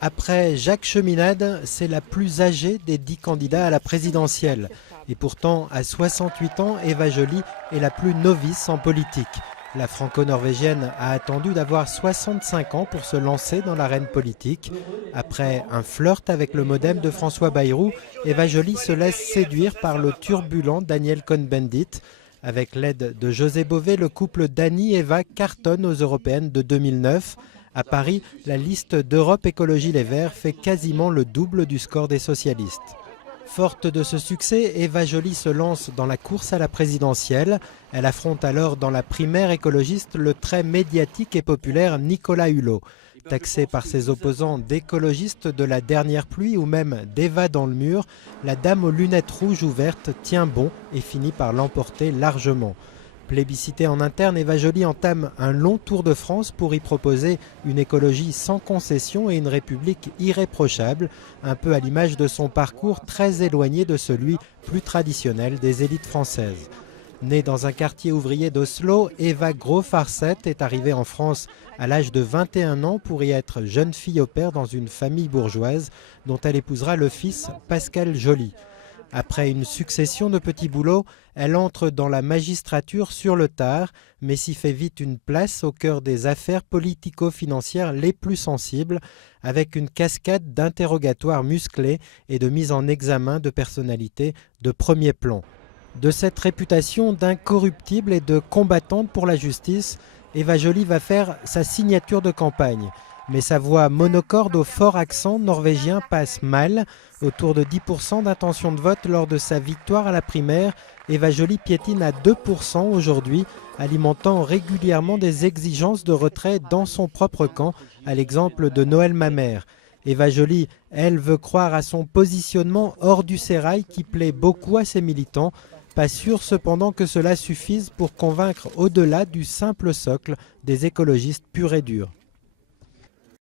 Après Jacques Cheminade, c'est la plus âgée des 10 candidats à la présidentielle. Et pourtant, à 68 ans, Eva Joly est la plus novice en politique. La franco-norvégienne a attendu d'avoir 65 ans pour se lancer dans l'arène politique. Après un flirt avec le modem de François Bayrou, Eva Joly se laisse séduire par le turbulent Daniel Cohn-Bendit. Avec l'aide de José Bové, le couple Dany-Eva cartonne aux européennes de 2009. À Paris, la liste d'Europe Écologie Les Verts fait quasiment le double du score des socialistes. Forte de ce succès, Eva Joly se lance dans la course à la présidentielle. Elle affronte alors dans la primaire écologiste le très médiatique et populaire Nicolas Hulot. Taxée par ses opposants d'écologiste de la dernière pluie ou même d'Eva dans le mur, la dame aux lunettes rouges ouvertes tient bon et finit par l'emporter largement. Plébiscitée en interne, Eva Joly entame un long tour de France pour y proposer une écologie sans concession et une république irréprochable, un peu à l'image de son parcours très éloigné de celui plus traditionnel des élites françaises. Née dans un quartier ouvrier d'Oslo, Eva Gros-Farset est arrivée en France à l'âge de 21 ans pour y être jeune fille au père dans une famille bourgeoise dont elle épousera le fils Pascal Joly. Après une succession de petits boulots, elle entre dans la magistrature sur le tard, mais s'y fait vite une place au cœur des affaires politico-financières les plus sensibles, avec une cascade d'interrogatoires musclés et de mise en examen de personnalités de premier plan. De cette réputation d'incorruptible et de combattante pour la justice, Eva Joly va faire sa signature de campagne. Mais sa voix monocorde au fort accent norvégien passe mal. Autour de 10% d'intention de vote lors de sa victoire à la primaire, Eva Joly piétine à 2% aujourd'hui, alimentant régulièrement des exigences de retrait dans son propre camp, à l'exemple de Noël Mamère. Eva Joly, elle, veut croire à son positionnement hors du sérail qui plaît beaucoup à ses militants. Pas sûr cependant que cela suffise pour convaincre au-delà du simple socle des écologistes purs et durs.